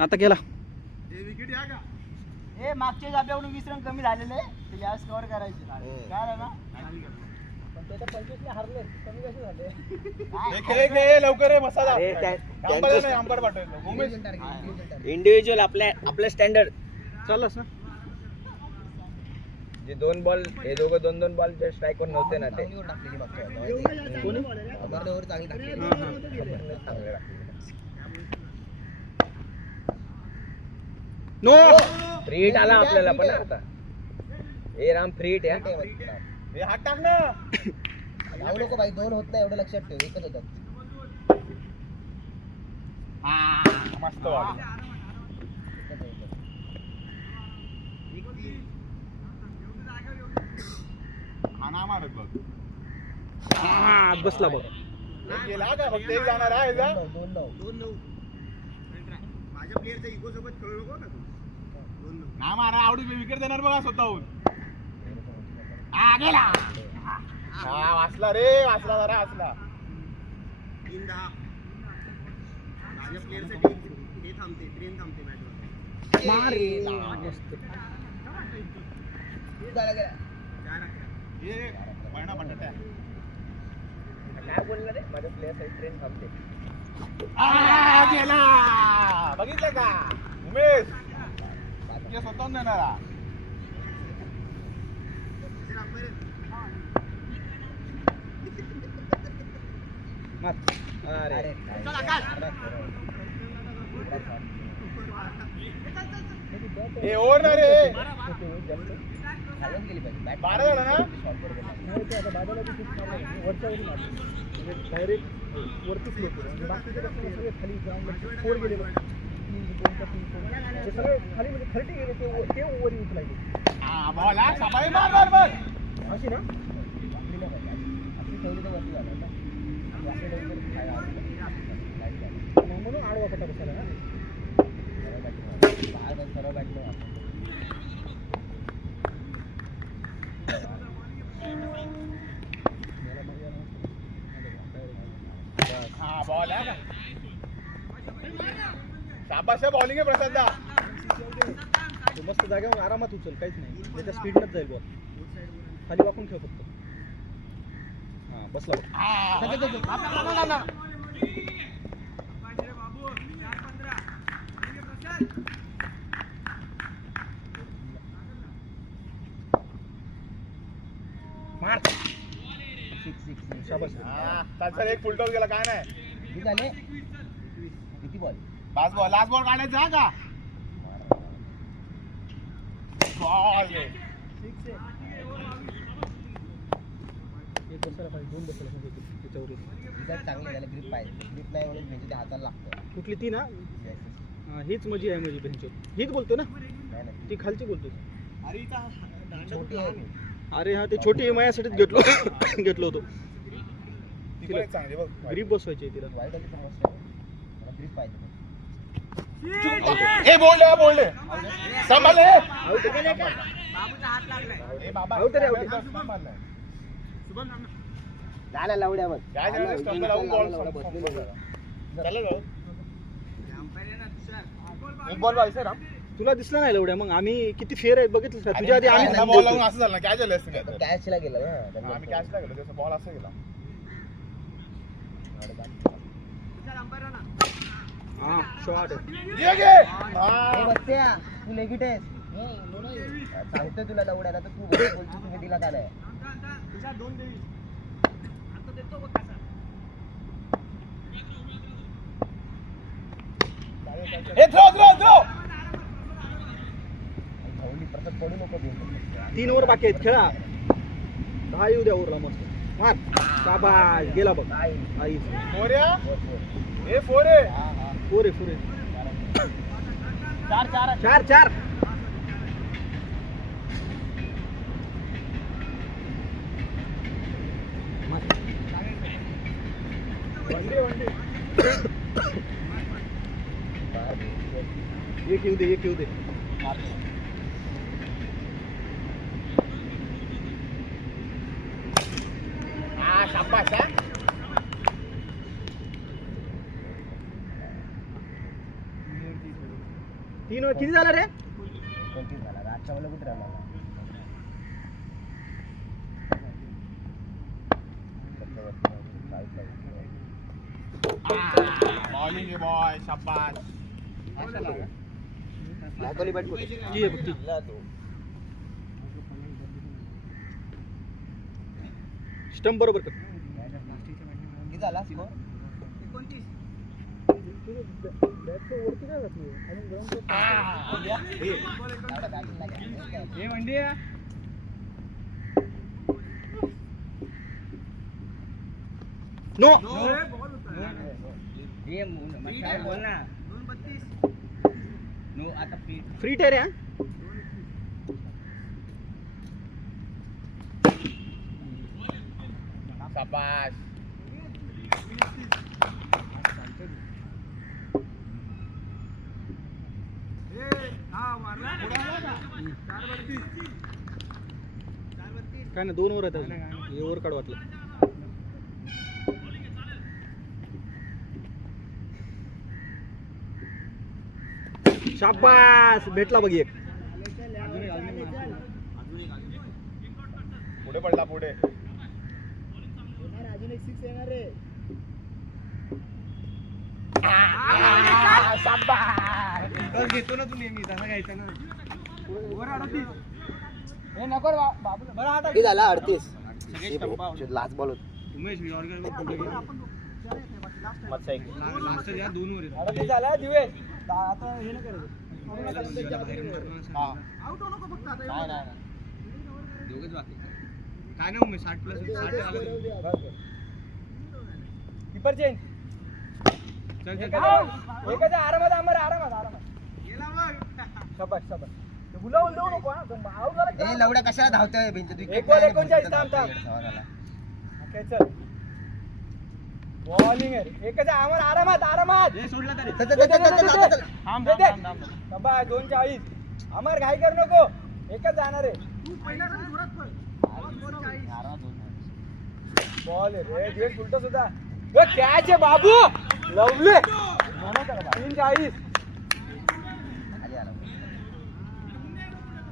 आता गेला. हे मागच्या जाब्यावरून 20 रन कमी झालेले ते जास्त कव्हर करायचे काय रे ना पण ते तर 25 ने हारले कमी कसे झाले खेळ लवकर आहे मसाला इंडिव्हिज्युअल आपल्या स्टँडर्ड चाललास ना. जे 2 बॉल हे दोघं 2-2 बॉल जे स्ट्राईक वर नव्हते ना ते नो फ्री हिट आला आपल्याला पण आता हे राम फ्री हिट आहे हे हात टाक ना लावू नको बाई 2 होत नाही एवढं लक्षात ठेव एकच होतात मस्त खाना मारत बघ बसला बघ. गेला का फक्त एक जाणार आहे जा 2-9 माझ्या प्लेअरचा इगो सोबत खेळू नको ना तू ना मारा आवडी विकेट देणार बघा स्वतःहून हा गेला हा वाचला रे वाचला जरा वाचला 3-10 माझ्या प्लेअरसाठी हे थांबते ट्रेन थांबते मॅचवर मार मस्त. ये महिना बटाट्या काय बोलला रे माझ्या प्लेअरसाठी ट्रेन थांबते गेला बघितलं का उमेश बाकी स्वतःहून देणार मार. अरे हे ओव्हर ना रे गेली पाहिजे 12 झाला ना डायरेक्ट वरतीच लोक सगळे खाली जाऊन फोर गेले सगळे खाली म्हणजे खरटे गेले ते वर उचलायचे हा बॉल हा सबाई मार मार मार अशी ना. म्हणून आडवा पट्टा बसायला ना. हा बॉल आहे का शाबाश बॉलिंग आहे प्रसाददा तू मस्त जागेवर आरामात उचल काहीच नाही त्याच्या स्पीडनच जाईल बॉल खाली वाकून खेळ फक्त. हा बसला बघ. मार. शाबास. चल एक फुल टॉस गेला काय नाही किती बॉल लास्ट बॉल काढायचा का बॉल एक बसायला पाहिजे 2 बसायला पाहिजे त्याच्यावर. चांगली झालं ग्रिप पाहिजे ग्रिप नाही एवढं म्हणजे ते हाताला लागतं कुठली ती ना. हीच मजी आहे माझी बेंच हीच बोलतो ना नाही ती खालची बोलतो. छोटी आहे अरे हा ते छोटी माझ्यासाठीच घेतलो होतो. ती पण चांगली बघ ग्रीप बसवायची तिला. वाईट आली पण मस्त मला ग्रिप पाहिजे ए बोलले सांभाळले ए बाबा आउट रे आउट. झाला लावड्या बघ काय झालं स्टंप लावून बॉल चला जाऊ एक बॉल पाहिजे राम तुला दिसलं नाही एवढ्या मग आम्ही किती फेअर आहेत बघितलं का तुझ्या आधी आम्ही बॉल लावून असं झालं काय झालं असतं काय कॅचला गेला ना आम्ही कॅचला गेलो त्याचा बॉल असं गेला हा शॉट ये गे बच्च्या तू लेगिट आहेस सांगतोय तुला लावड्याला तर तू बोलतो तू दिला आलाय ए थ्रो धावली प्रसाद पडू नको 3 ओव्हर बाकी आहेत खेळा 10 येऊ द्या ओव्हरला मस्त मार शाबास गेला बघ आई फोर्या ए फोरे पुरे 4 एक येऊ दे हा शाबाश हा 3 किती झालं रे? 29 झाला. आजच्या वेळेला कुठे राहिला? बॉलिंग आहे बॉय, शाबास. दाखवली बॅट कुठे? ये बघ ती. स्टंप बरोबर कर. किती झाला स्कोर? हे म्हणजे नो. बोल ना. नो आता फ्री टायर आहे. शाबास. काय ना 2 ओव्हर आहेत अजून. हे ओव्हर काढ वाटलं. शाबास भेटला बघ एक. पुढे पडला पुढे. अजून एक 6 येणार रे. घेतो ना तू नेहमी तसा घ्यायचा ना. हे नको रे बाबू. बरं आता किती झाला 38 लास्ट बॉल होत. उमेश लास्ट या 2 ओव्हर आहेत. 38 झाला दिवेश. आता हे नाही करायचं. नाही नाही दोघेच बाकी. काय ना उमेश 60+60 कीपर चेंज. चल चल. एकच आरामात आमर आरामात आरामात. शाबास शाबास. बुलावून देऊ नको हा. आऊट झाला. ए लवड्या कशाला धावतोय बेंच तू? 1-39 थांब थांब. ओके चल. बॉलिंग आहे. एकच आमर आरामात आरामात. हे सोडला तरी. थांब दे दे. शाबास 2:40. अमर घाई करू नको. एकच जाणार आहे. बॉल आहे रे. दिवस उलट सुद्धा. कॅच आहे बाबू. लवले 3:40.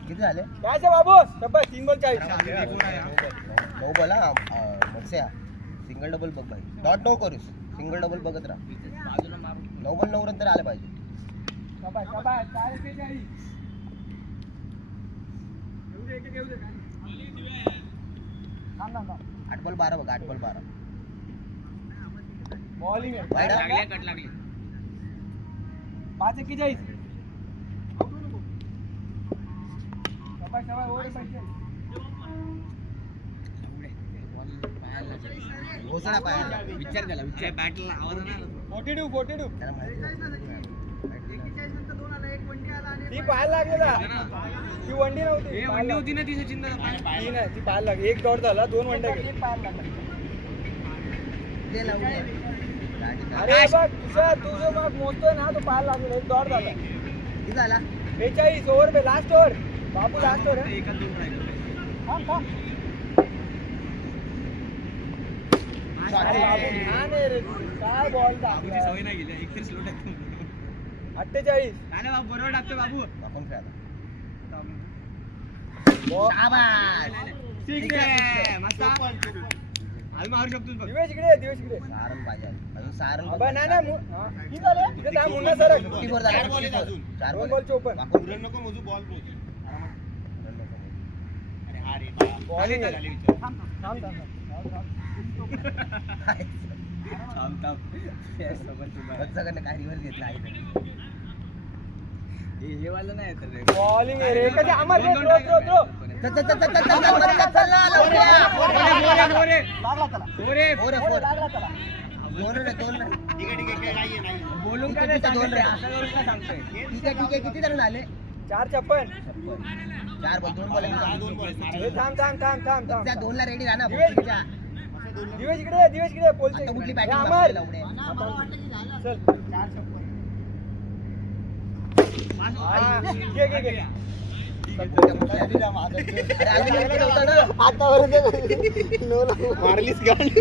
किती झाले? कॅच आहे बाबू. शाबास 3 बॉल 40. 9 बॉल हा. मत्स्या सिंगल डबल बघ भाई. डॉट नो करूस. सिंगल डबल बघत राहा. 9 बॉल 9 रन तर आले पाहिजे. शाबास शाबास 4:40. थांब थांब थांब. 8 बॉल 12 बघ. 8 बॉल 12. बॉलिंग आहे. वाईड हा? कट लागली. 5:41. शाबास शाबास. ओव्हर 45. घोसडा पायाला. विचार केला विचार. बॅटला आवाज नाही. 42. त्याला माहिती नाही. ती पाहायला लागलेला. ती वंडी नव्हती. हे वंडी होती ना ती सचिन दादा. ती नाही. ती पाहायला लागली. 1 डॉट झाला. 2 वंड्या गेली. ते लावून दे. अरे बघ तुझं मग मोजतोय ना. तो पाहायला लागलेला. 1 डॉट झाला. किती झाला? 42 ओव्हर पे. लास्ट ओव्हर बाबू. लास्ट ओव्हर आहे. एका 2 राहिले. थांब थांब. अरे बाबू छान आहे रे. काय बॉल बाबूची सवय नाही गेली. एक तरी स्लो टाकतो. 48. काय नाही बाबू बरोबर टाकतो बाबू. आपण खेळा. बॉल. शाबास. ठीक आहे मस्त. आज मारू शकतो बघ. दिवेश इकडे. दिवेश इकडे. सारण पाहिजे. अजून सारण अबे नाही नाही. किती झाले? इथे जा मुन्ना सर. 54 झाला. 54. 4 2 बॉल 54. नको मोजू बॉल मोजू. बॉलिंग आहे. थांब थांब थांब. सगळ्यांना काय रिव्हर्स घेतला आहे. हे वाला नाही तर रे. बॉलिंग आहे रे. कधी अमर रे. Throw throw throw. लागला त्याला. लागला त्याला. बोलून काय नाही सांगत रे. असं करून काय सांगतोय. ठीक आहे. किती जण आले? 4:56. 4 बॉल 2 बॉल. हे थांब थांब थांब थांब थांब. त्या 2 ला रेडी राहा ना. दिवेश इकडे. दिवेश इकडे. पोलचे. आता कुठली हे बॅटिंग अमर. चल. घे घे घे. मारलीस गाडी.